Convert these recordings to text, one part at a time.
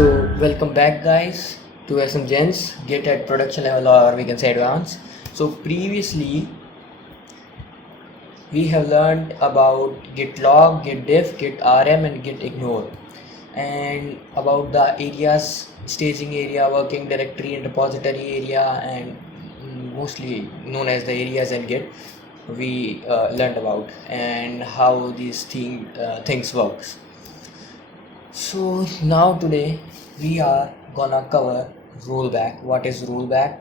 Welcome back, guys, to SM Gens Git at production level, or we can say advanced. So previously we have learned about git log, git diff, git rm, and git ignore, and about the areas, staging area, working directory, and repository area, and mostly known as the areas and git. We learned about and how these things works. So now today we are gonna cover rollback. What is rollback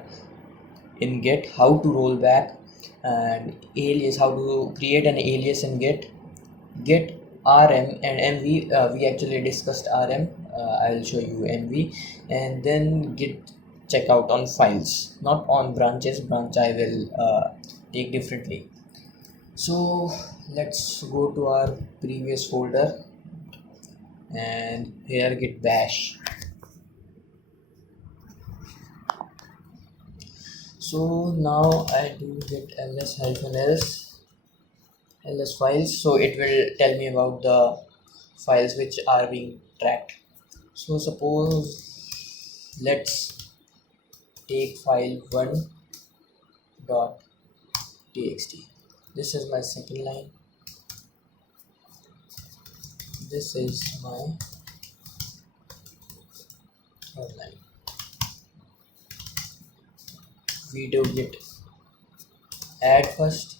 in Git? How to roll back, and alias. How to create an alias in Git. Git RM and MV. We actually discussed RM. I will show you MV, and then Git checkout on files, not on branches. Branch I will take differently. So let's go to our previous folder, and here git bash. So now I do git ls files, so it will tell me about the files which are being tracked. So suppose let's take file 1.txt. This is my second line, this is my third line. We do git add first,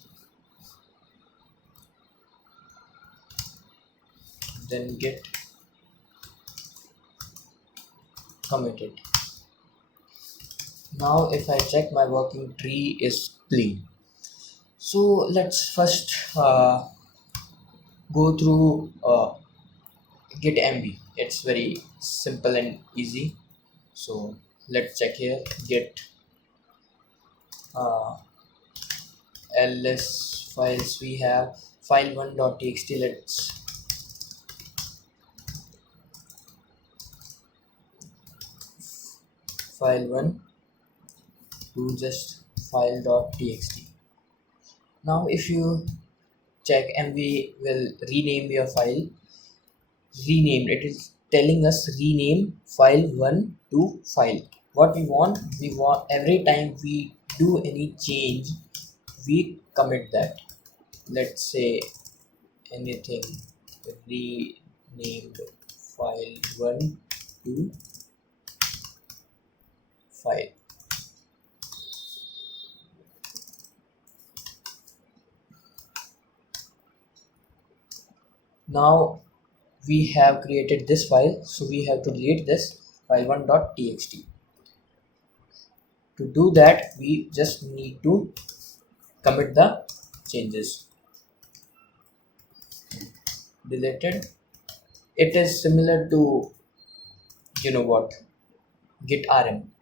then git committed. Now if I check, my working tree is clean. So let's first go through git mv. It's very simple and easy. So let's check here, git ls files. We have file 1.txt. let's file 1 to just file.txt. Now if you check, mv will rename your file. Renamed, it is telling us rename file 1 to file. What we want every time we do any change, we commit that. Let's say anything, renamed file 1 to file. Now we have created this file, so we have to delete this file 1.txt. To do that, we just need to commit the changes. Deleted. It is similar to, you know what, git rm.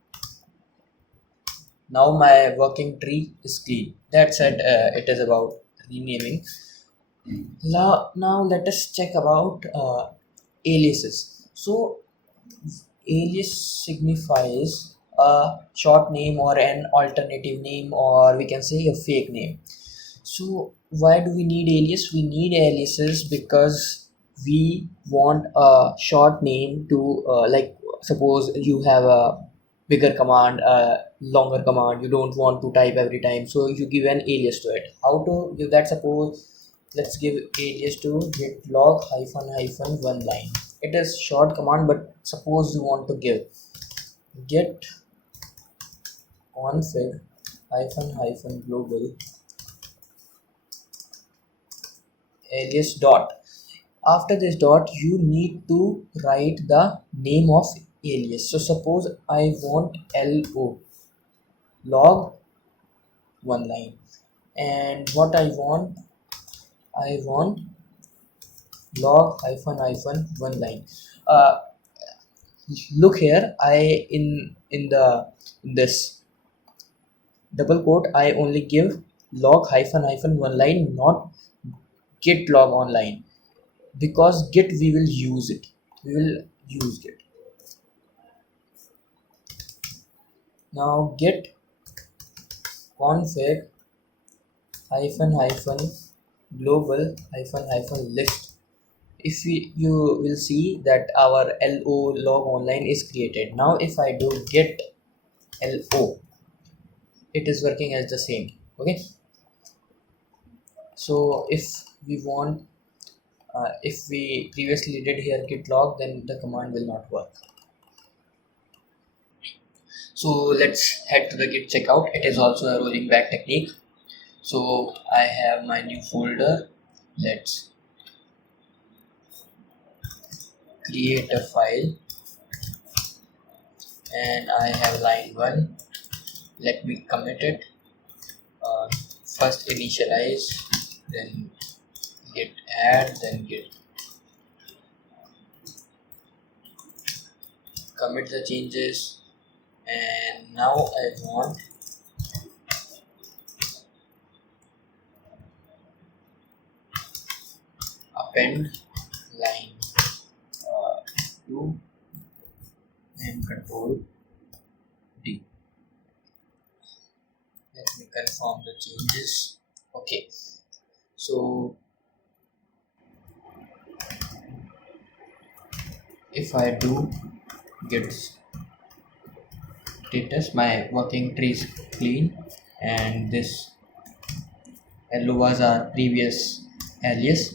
Now my working tree is clean. That's it. It is about renaming. Now let us check about aliases. So alias signifies a short name or an alternative name, or we can say a fake name. So why do we need alias? We need aliases because we want a short name to like suppose you have a bigger command, a longer command, you don't want to type every time, so you give an alias to it. How to give that? Suppose let's give alias to git log hyphen one line. It is short command, but suppose you want to give git config hyphen global alias dot. After this dot, you need to write the name of alias. So suppose I want lo log one line, and what I want log hyphen one line. Look here, I in this double quote, I only give log hyphen one line, not git log online, because git we will use git. Now git config hyphen global hyphen list You will see that our lo log online is created. Now if I do git lo, it is working as the same. Okay, so if we want, if we previously did here git log, then the command will not work. So let's head to the git checkout. It is also a rolling back technique. So I have my new folder. Let's create a file, and I have line 1. Let me commit it. uh, First initialize, then git add, then git commit the changes. And now I want append line 2 and control D. Let me confirm the changes. Okay, so if I do git status, my working tree is clean, and this hello was our previous alias.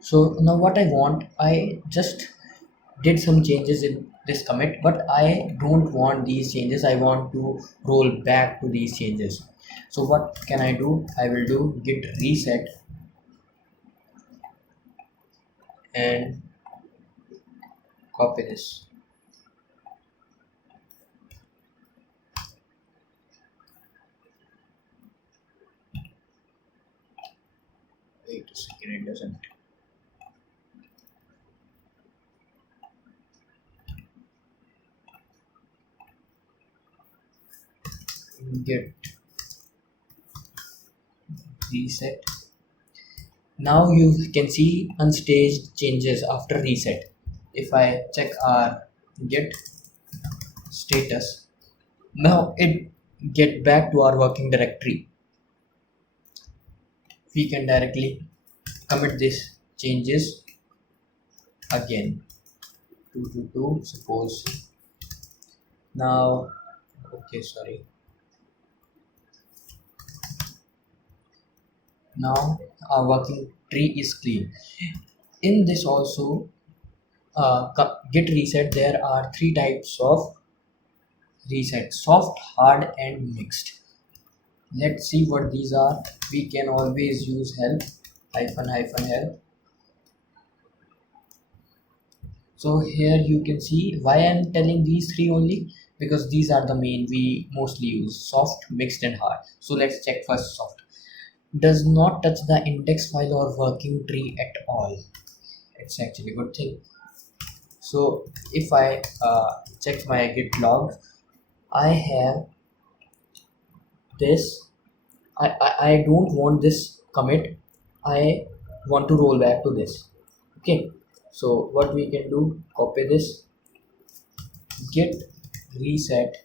So now what I want, I just did some changes in this commit, but I don't want these changes. I want to roll back to these changes. So what can I do? I will do git reset and copy this. Wait a second, it doesn't. Git reset. Now you can see unstaged changes after reset. If I check our git status, now it get back to our working directory. We can directly commit these changes again. 222, suppose. Now, okay, sorry. Now our working tree is clean. In this also, git reset, there are 3 types of reset: soft, hard, and mixed. Let's see what these are. We can always use help, help. So here you can see why I'm telling these 3 only, because these are the main we mostly use: soft, mixed, and hard. So let's check first soft. Does not touch the index file or working tree at all. It's actually a good thing. So if I check my git log, I have this. I don't want this commit. I want to roll back to this. Okay, so what we can do, copy this, git reset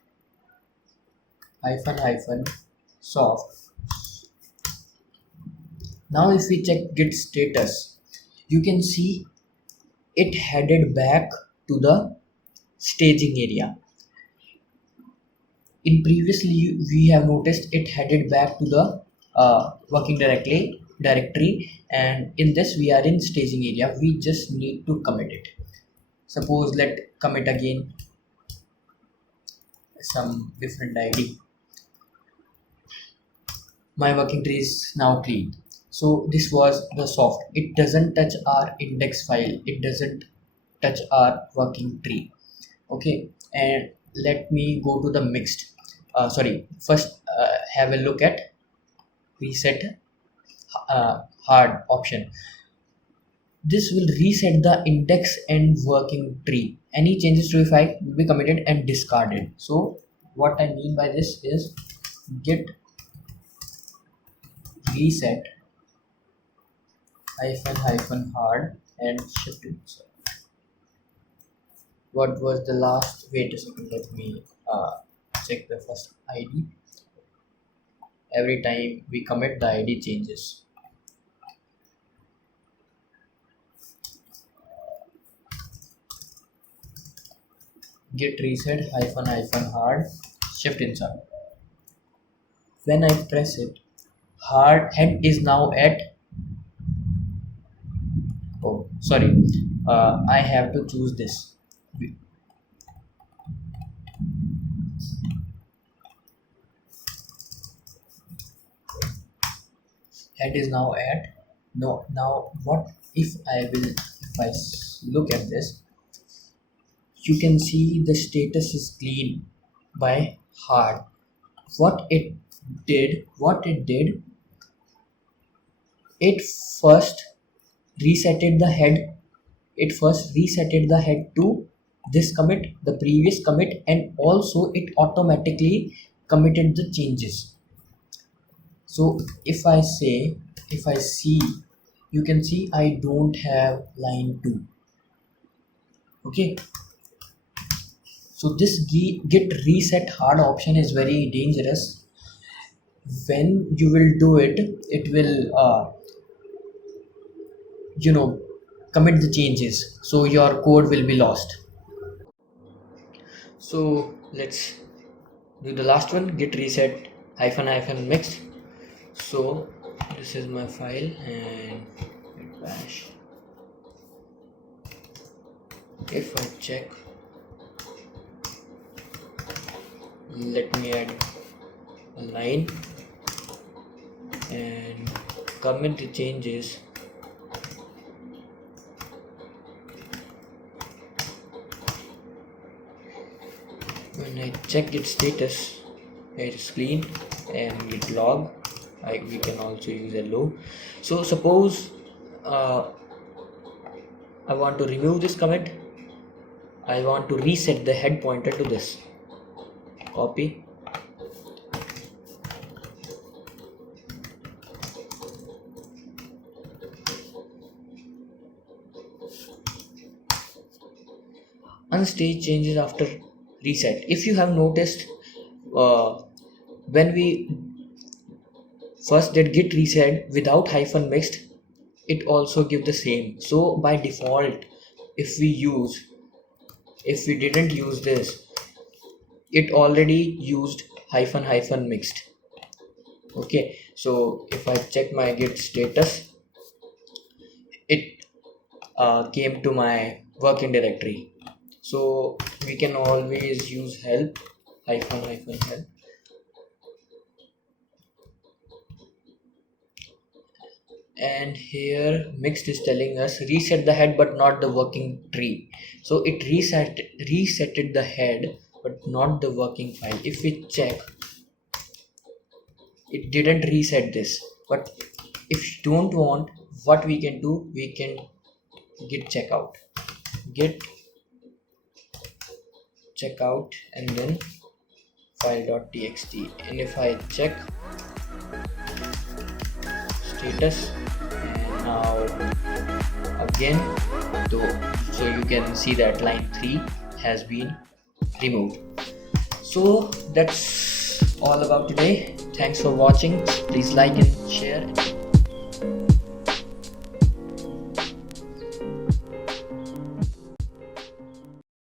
soft. Now if we check git status, you can see it headed back to the staging area. In previously we have noticed it headed back to the working directory, and in this we are in staging area. We just need to commit it. Suppose let commit again some different id. My working tree is now clean. So this was the soft. It doesn't touch our index file, it doesn't touch our working tree. Okay, and let me go to the mixed. First have a look at reset hard option. This will reset the index and working tree. Any changes to a file will be committed and discarded. So what I mean by this is git reset hard and shift it. What was the last? Wait a second, let me check the first id. Every time we commit, the id changes. git reset hyphen hyphen hard shift insert. When I press it, hard head is now at, oh sorry, I have to choose this. Head is now at, no, now what if I look at this, you can see the status is clean by hard. What it did, it first resetted the head, to this commit, the previous commit, and also it automatically committed the changes. So if I see, you can see I don't have line 2. Okay, so this git reset hard option is very dangerous. When you will do it, it will commit the changes, so your code will be lost. So let's do the last one, git reset hyphen hyphen mixed. So this is my file and git bash. If I check, let me add a line and commit the changes. When I check its status, it's clean, and git log, we can also use hello. So suppose I want to remove this commit, I want to reset the head pointer to this. Copy, unstage changes after reset. If you have noticed, when we first did git reset without hyphen mixed, it also give the same. So by default, if we didn't use this, it already used hyphen hyphen mixed. Okay, so if I check my git status, it came to my working directory. So we can always use help hyphen hyphen help, and here mixed is telling us reset the head but not the working tree. So it resetted the head but not the working file. If we check, it didn't reset this. But if you don't want, what we can do, we can git checkout and then file.txt, and if I check status, and now again, so you can see that line 3 has been removed. So that's all about today. Thanks for watching. Please like and share.